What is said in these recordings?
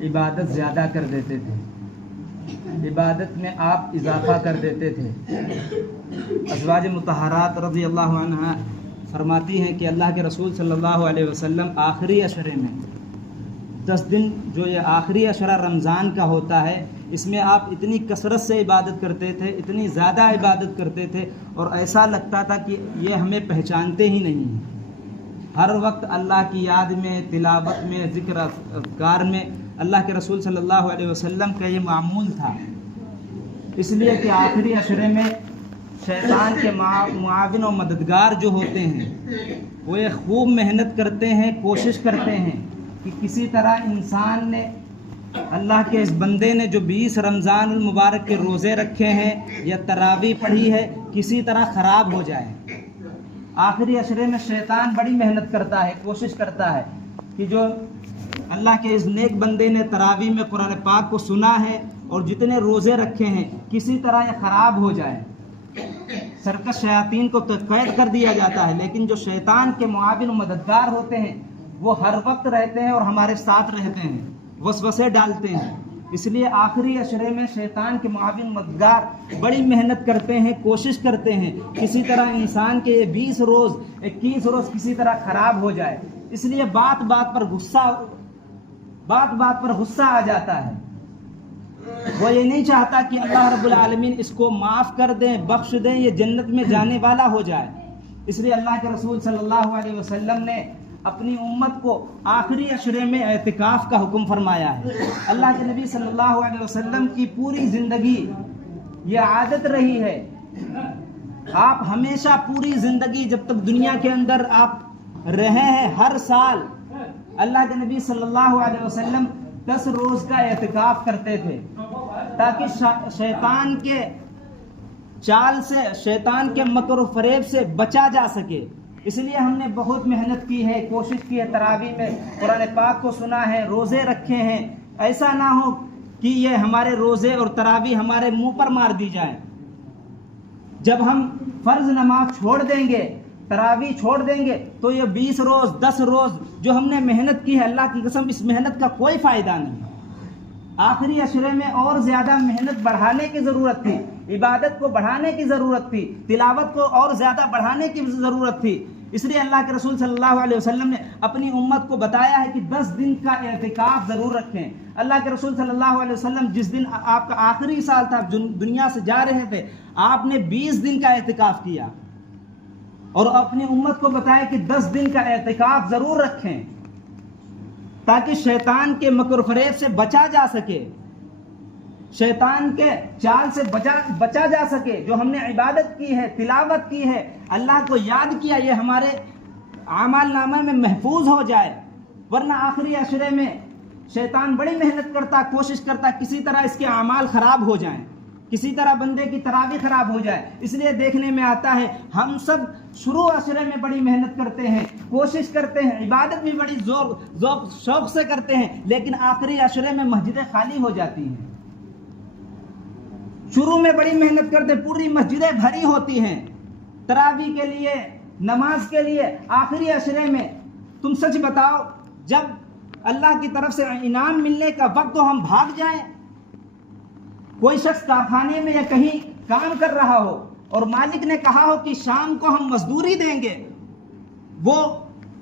عبادت زیادہ کر دیتے تھے، عبادت میں آپ اضافہ کر دیتے تھے۔ ازواج مطہرات رضی اللہ عنہ فرماتی ہیں کہ اللہ کے رسول صلی اللہ علیہ وسلم آخری عشرے میں 10 دن جو یہ آخری عشرہ رمضان کا ہوتا ہے، اس میں آپ اتنی کثرت سے عبادت کرتے تھے، اتنی زیادہ عبادت کرتے تھے، اور ایسا لگتا تھا کہ یہ ہمیں پہچانتے ہی نہیں ہیں۔ ہر وقت اللہ کی یاد میں، تلاوت میں، ذکر اذکار میں اللہ کے رسول صلی اللہ علیہ وسلم کا یہ معمول تھا۔ اس لیے کہ آخری عشرے میں شیطان کے معاون و مددگار جو ہوتے ہیں وہ یہ خوب محنت کرتے ہیں، کوشش کرتے ہیں کہ کسی طرح انسان نے، اللہ کے اس بندے نے جو 20 رمضان المبارک کے روزے رکھے ہیں یا تراویح پڑھی ہے، کسی طرح خراب ہو جائے۔ آخری عشرے میں شیطان بڑی محنت کرتا ہے، کوشش کرتا ہے کہ جو اللہ کے اس نیک بندے نے تراویح میں قرآن پاک کو سنا ہے اور جتنے روزے رکھے ہیں، کسی طرح یہ خراب ہو جائے۔ سرکش شیاطین کو قید کر دیا جاتا ہے، لیکن جو شیطان کے معاون و مددگار ہوتے ہیں وہ ہر وقت رہتے ہیں اور ہمارے ساتھ رہتے ہیں، وسوسے ڈالتے ہیں۔ اس لیے آخری عشرے میں شیطان کے معاون مددگار بڑی محنت کرتے ہیں، کوشش کرتے ہیں کسی طرح انسان کے یہ 20 روز 21 روز کسی طرح خراب ہو جائے۔ اس لیے بات بات پر غصہ آ جاتا ہے۔ وہ یہ نہیں چاہتا کہ اللہ رب العالمین اس کو معاف کر دیں، بخش دیں، یہ جنت میں جانے والا ہو جائے۔ اس لیے اللہ کے رسول صلی اللہ علیہ وسلم نے اپنی امت کو آخری عشرے میں اعتکاف کا حکم فرمایا ہے۔ اللہ کے نبی صلی اللہ علیہ وسلم کی پوری زندگی یہ عادت رہی ہے، آپ ہمیشہ پوری زندگی جب تک دنیا کے اندر آپ رہے ہیں، ہر سال اللہ کے نبی صلی اللہ علیہ وسلم 10 روز کا اعتکاف کرتے تھے، تاکہ شیطان کے چال سے، شیطان کے مکر و فریب سے بچا جا سکے۔ اس لیے ہم نے بہت محنت کی ہے، کوشش کی ہے، تراویح میں قرآن پاک کو سنا ہے، روزے رکھے ہیں۔ ایسا نہ ہو کہ یہ ہمارے روزے اور تراویح ہمارے منہ پر مار دی جائیں۔ جب ہم فرض نماز چھوڑ دیں گے، تراویح چھوڑ دیں گے، تو یہ 20 روز 10 روز جو ہم نے محنت کی ہے، اللہ کی قسم اس محنت کا کوئی فائدہ نہیں۔ آخری عشرے میں اور زیادہ محنت بڑھانے کی ضرورت تھی، عبادت کو بڑھانے کی ضرورت تھی، تلاوت کو اور زیادہ بڑھانے کی ضرورت تھی۔ اس لیے اللہ کے رسول صلی اللہ علیہ وسلم نے اپنی امت کو بتایا ہے کہ 10 دن کا اعتکاف ضرور رکھیں۔ اللہ کے رسول صلی اللہ علیہ وسلم جس دن آپ کا آخری سال تھا، دنیا سے جا رہے تھے، آپ نے 20 دن کا اعتکاف کیا اور اپنی امت کو بتایا کہ 10 دن کا اعتکاف ضرور رکھیں تاکہ شیطان کے مکر و فریب سے بچا جا سکے، شیطان کے چال سے بچا جا سکے۔ جو ہم نے عبادت کی ہے، تلاوت کی ہے، اللہ کو یاد کیا، یہ ہمارے اعمال نامہ میں محفوظ ہو جائے۔ ورنہ آخری عشرے میں شیطان بڑی محنت کرتا، کوشش کرتا کسی طرح اس کے اعمال خراب ہو جائیں، کسی طرح بندے کی تراویح خراب ہو جائے۔ اس لیے دیکھنے میں آتا ہے ہم سب شروع عشرے میں بڑی محنت کرتے ہیں، کوشش کرتے ہیں، عبادت بھی بڑی ذوق شوق سے کرتے ہیں، لیکن آخری عشرے میں مسجدیں خالی ہو جاتی ہیں۔ شروع میں بڑی محنت کرتے، پوری مسجدیں بھری ہوتی ہیں تراویح کے لیے، نماز کے لیے۔ آخری عشرے میں تم سچ بتاؤ، جب اللہ کی طرف سے انعام ملنے کا وقت تو ہم بھاگ جائیں۔ کوئی شخص کارخانے میں یا کہیں کام کر رہا ہو اور مالک نے کہا ہو کہ شام کو ہم مزدوری دیں گے، وہ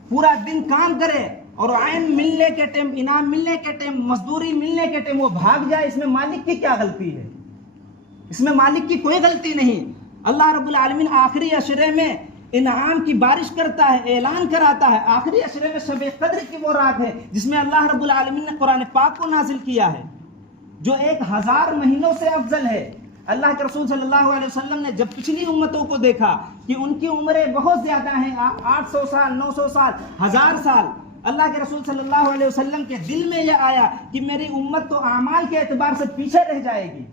پورا دن کام کرے اور عین ملنے کے ٹائم، انعام ملنے کے ٹائم، مزدوری ملنے کے ٹائم وہ بھاگ جائے، اس میں مالک کی کیا غلطی ہے؟ اس میں مالک کی کوئی غلطی نہیں۔ اللہ رب العالمین آخری عشرے میں انعام کی بارش کرتا ہے، اعلان کراتا ہے۔ آخری عشرے میں شب قدر کی وہ رات ہے جس میں اللہ رب العالمین نے قرآن پاک کو نازل کیا ہے، جو 1000 مہینوں سے افضل ہے۔ اللہ کے رسول صلی اللہ علیہ وسلم نے جب پچھلی امتوں کو دیکھا کہ ان کی عمریں بہت زیادہ ہیں، 800 سال، 900 سال، 1000 سال، اللہ کے رسول صلی اللہ علیہ وسلم کے دل میں یہ آیا کہ میری امت تو اعمال کے اعتبار سے پیچھے رہ جائے گی۔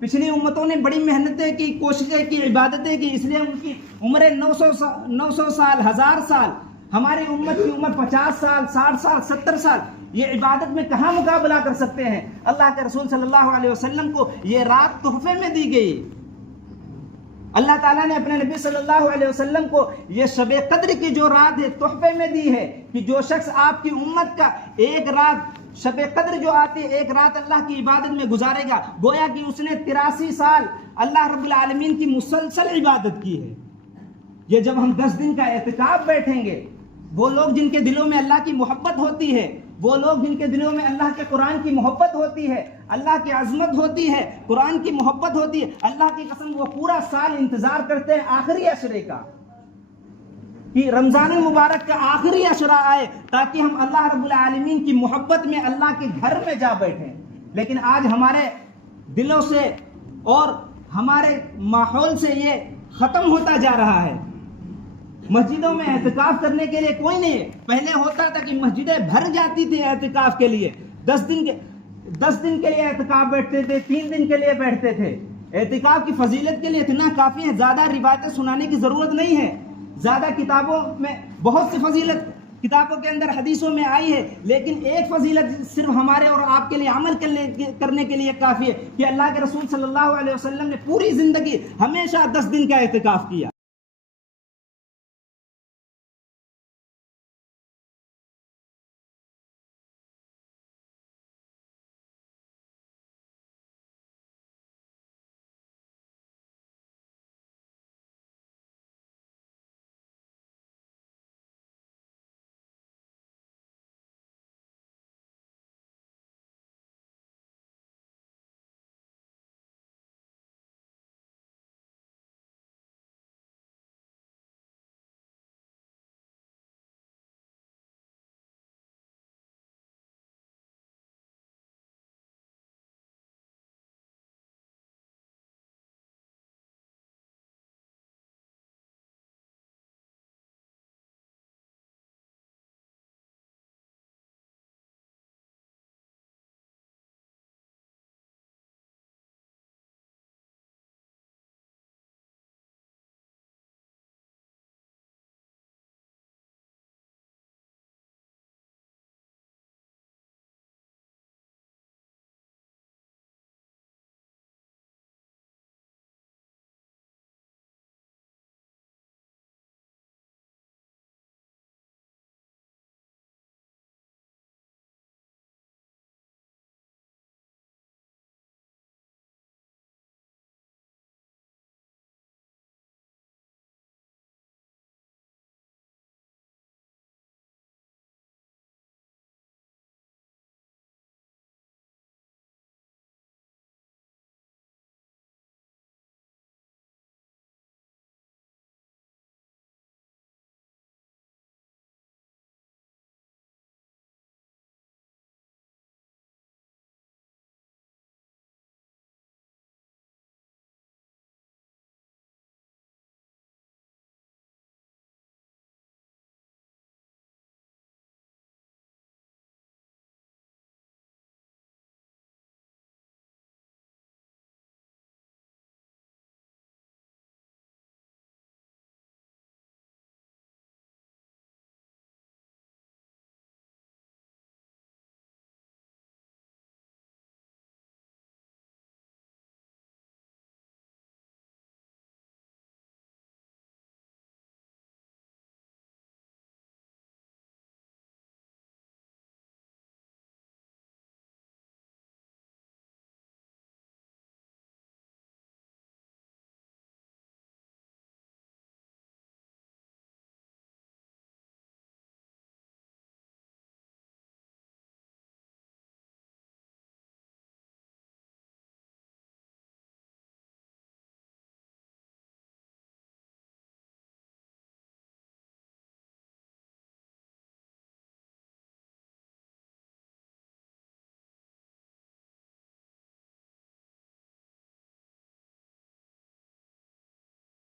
پچھلی امتوں نے بڑی محنتیں کی، کوششیں کی، عبادتیں کی، اس لیے ان کی عمریں 900 سال، 1000 سال۔ ہماری امت کی عمر 50 سال، 60 سال، 70 سال، یہ عبادت میں کہاں مقابلہ کر سکتے ہیں؟ اللہ کے رسول صلی اللہ علیہ وسلم کو یہ رات تحفے میں دی گئی۔ اللہ تعالیٰ نے اپنے نبی صلی اللہ علیہ وسلم کو یہ شب قدر کی جو رات ہے تحفے میں دی ہے کہ جو شخص آپ کی امت کا ایک رات شب قدر جو آتی ہے ایک رات اللہ کی عبادت میں گزارے گا، گویا کہ اس نے 83 سال اللہ رب العالمین کی مسلسل عبادت کی ہے۔ یہ جب ہم 10 دن کا اعتکاف بیٹھیں گے، وہ لوگ جن کے دلوں میں اللہ کی محبت ہوتی ہے، وہ لوگ جن کے دلوں میں اللہ کے قرآن کی محبت ہوتی ہے، اللہ کی عظمت ہوتی ہے، قرآن کی محبت ہوتی ہے، اللہ کی قسم وہ پورا سال انتظار کرتے ہیں آخری عشرے کا، کہ رمضان المبارک کا آخری عشرہ آئے تاکہ ہم اللہ رب العالمین کی محبت میں اللہ کے گھر میں جا بیٹھیں۔ لیکن آج ہمارے دلوں سے اور ہمارے ماحول سے یہ ختم ہوتا جا رہا ہے۔ مسجدوں میں اعتکاف کرنے کے لیے کوئی نہیں ہے۔ پہلے ہوتا تھا کہ مسجدیں بھر جاتی تھی اعتکاف کے لیے، 10 دن کے لیے اعتکاف بیٹھتے تھے، 3 دن کے لیے بیٹھتے تھے۔ اعتکاف کی فضیلت کے لیے اتنا کافی ہے، زیادہ روایتیں سنانے کی ضرورت نہیں ہے۔ زیادہ کتابوں میں بہت سی فضیلت کتابوں کے اندر حدیثوں میں آئی ہے، لیکن ایک فضیلت صرف ہمارے اور آپ کے لیے عمل کرنے کے لیے کافی ہے کہ اللہ کے رسول صلی اللہ علیہ وسلم نے پوری زندگی ہمیشہ 10 دن کا اعتکاف کیا۔